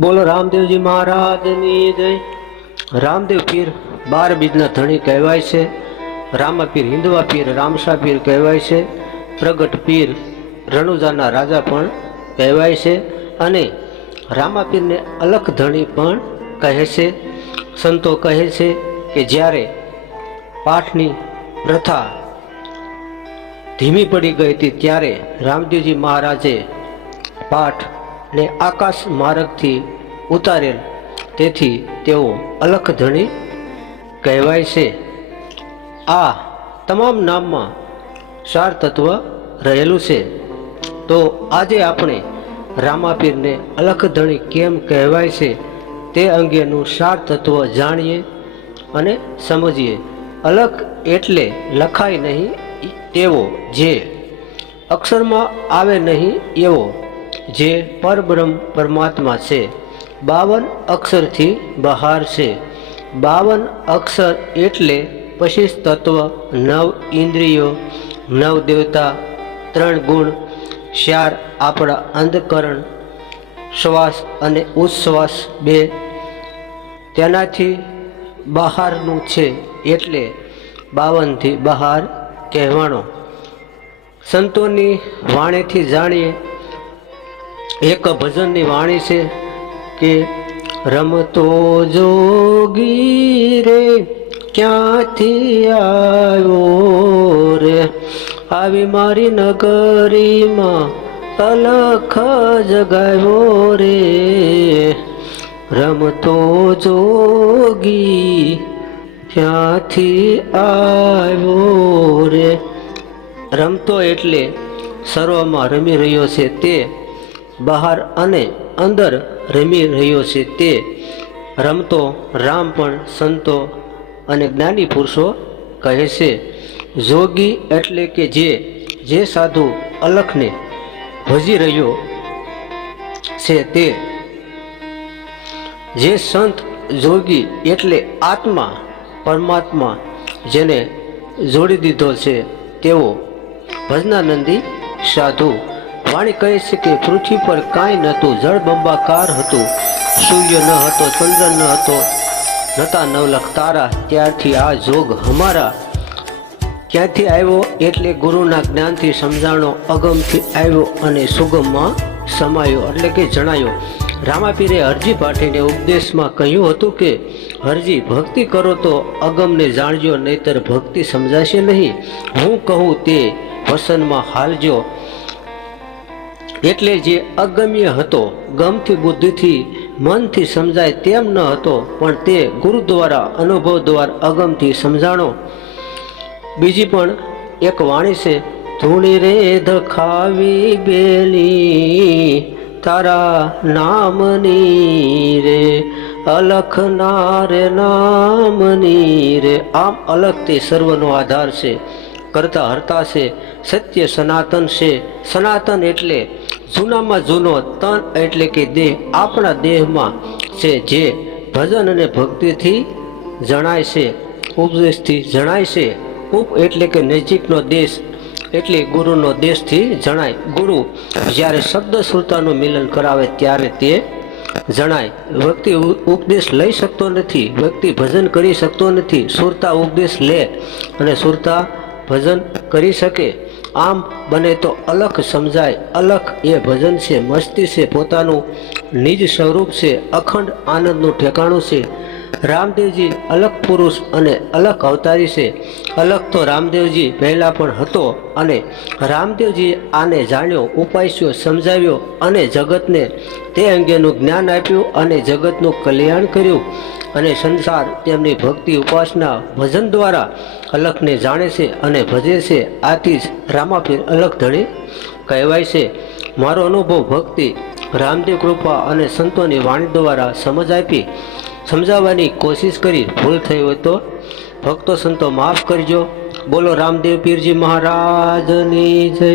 બોલો રામદેવજી મહારાજની જય। રામદેવ પીર 12 બીજના ધણી કહેવાય છે। રામા પીર, હિંદવા પીર, રામસા પીર કહેવાય છે। પ્રગટ પીર રણુજાના રાજા પણ કહેવાય છે અને રામા પીરને અલખ ધણી પણ કહે છે। સંતો કહે છે કે જ્યારે પાઠની પ્રથા ધીમી પડી ગઈ હતી ત્યારે રામદેવજી મહારાજે પાઠને આકાશ માર્ગથી ઉતારેલ, તેથી તેઓ અલખ ધણી કહેવાય છે। આ તમામ નામમાં સાર તત્વ રહેલું છે। તો આજે આપણે રામાપીરને અલખ ધણી કેમ કહેવાય છે તે અંગેનું સાર તત્વ જાણીએ અને સમજીએ। અલખ એટલે લખાય નહીં તેવો, જે અક્ષરમાં આવે નહીં એવો, જે પરબ્રહ્મ પરમાત્મા છે। 52 અક્ષરથી બહાર છે। 52 અક્ષર એટલે 25 તત્વ, 9 ઇન્દ્રિયો, 9 દેવતા, 3 ગુણ, 4 આપણા અંધકરણ, શ્વાસ અને ઉચ્છ્વાસ 2 તેનાથી બહારનું છે એટલે 52 થી બહાર કહેવાનો। સંતોની વાણીથી જાણીએ। એક ભજનની વાણી છે કે રમતો જોગી રે ક્યાંથી આવ્યો રે, આવી મારી નગરીમાં અલખ જગાવ્યો રે। રમતો જોગી ક્યાંથી આવ્યો રે। રમતો એટલે સર્વમાં રમી રહ્યો છે તે, બહાર અને અંદર રમી રહ્યો છે તે રમતો રામ પણ સંતો અને જ્ઞાની પુરુષો કહે છે। જોગી એટલે કે જે સાધુ અલખને ભજી રહ્યો છે તે, જે સંત જોગી એટલે આત્મા પરમાત્મા જેને જોડી દીધો છે તેઓ ભજનાનંદી સાધુ। વાણી કહે છે કે પૃથ્વી પર કાંઈ નહોતું, જળ બંબાકાર હતું, સૂર્ય ન હતો, ચંદ્ર ન હતો, નતા 9 લાખ તારા, ત્યારથી આ જોગ અમારા ક્યાંથી આવ્યો એટલે ગુરુના જ્ઞાનથી સમજાણો, અગમથી આવ્યો અને સુગમમાં સમાયો એટલે કે જણાયો। રામાપીરે હરજી પાઠીને ઉપદેશમાં કહ્યું હતું કે હરજી, ભક્તિ કરો તો અગમને જાણજો, નહીતર ભક્તિ સમજાશે નહીં। હું કહું તે વસનમાં હાલજો। એટલે જે અગમ્ય હતો, ગમથી બુદ્ધિથી મનથી સમજાય તેમ ન હતો, પણ તે ગુરુ દ્વારા અનુભવ દ્વારા અગમથી સમજાણો। બીજી પણ એક વાણી છે, ધૂણી રે ધખાવી બેલી તારા નામની રે, અલખ ના રે નામની રે। આમ અલખ તે સર્વનો આધાર છે, કરતા હરતા છે, સત્ય સનાતન છે। સનાતન એટલે જૂનામાં જૂનો, તન એટલે કે દેહ આપણા દેહમાં છે, જે ભજન અને ભક્તિથી જણાય છે, ઉપદેશથી જણાય છે। ઉપ એટલે કે નજીકનો દેશ એટલે ગુરુનો દેશથી જણાય। ગુરુ જ્યારે શબ્દ શ્રુતાનું મિલન કરાવે ત્યારે તે જણાય। વ્યક્તિ ઉપદેશ લઈ શકતો નથી, વ્યક્તિ ભજન કરી શકતો નથી, સુરતા ઉપદેશ લે અને સુરતા ભજન કરી શકે। આમ બને તો અલખ સમજાય। અલખ એ ભજન છે, મસ્તી છે, પોતાનું નિજ સ્વરૂપ છે, અખંડ આનંદનું ઠેકાણું છે। રામદેવજી અલખ પુરુષ અને અલખ અવતારી છે। અલખ તો રામદેવજી પહેલા પણ હતો અને રામદેવજી આને જાણ્યો, ઉપાસ્યો, સમજાવ્યો અને જગતને તે અંગેનું જ્ઞાન આપ્યું અને જગતનું કલ્યાણ કર્યું અને સંસાર તેમની ભક્તિ ઉપાસના ભજન દ્વારા અલખને જાણે છે અને ભજે છે। આથી જ રામાપીર અલખ ધણી કહેવાય છે। મારો અનુભવ ભક્તિ, રામદેવ કૃપા અને સંતોની વાણી દ્વારા સમજ આપી સમજાવવાની કોશિશ કરી, ભૂલ થઈ હોય તો ભક્તો સંતો માફ કરજો। બોલો રામદેવ પીરજી મહારાજની જય।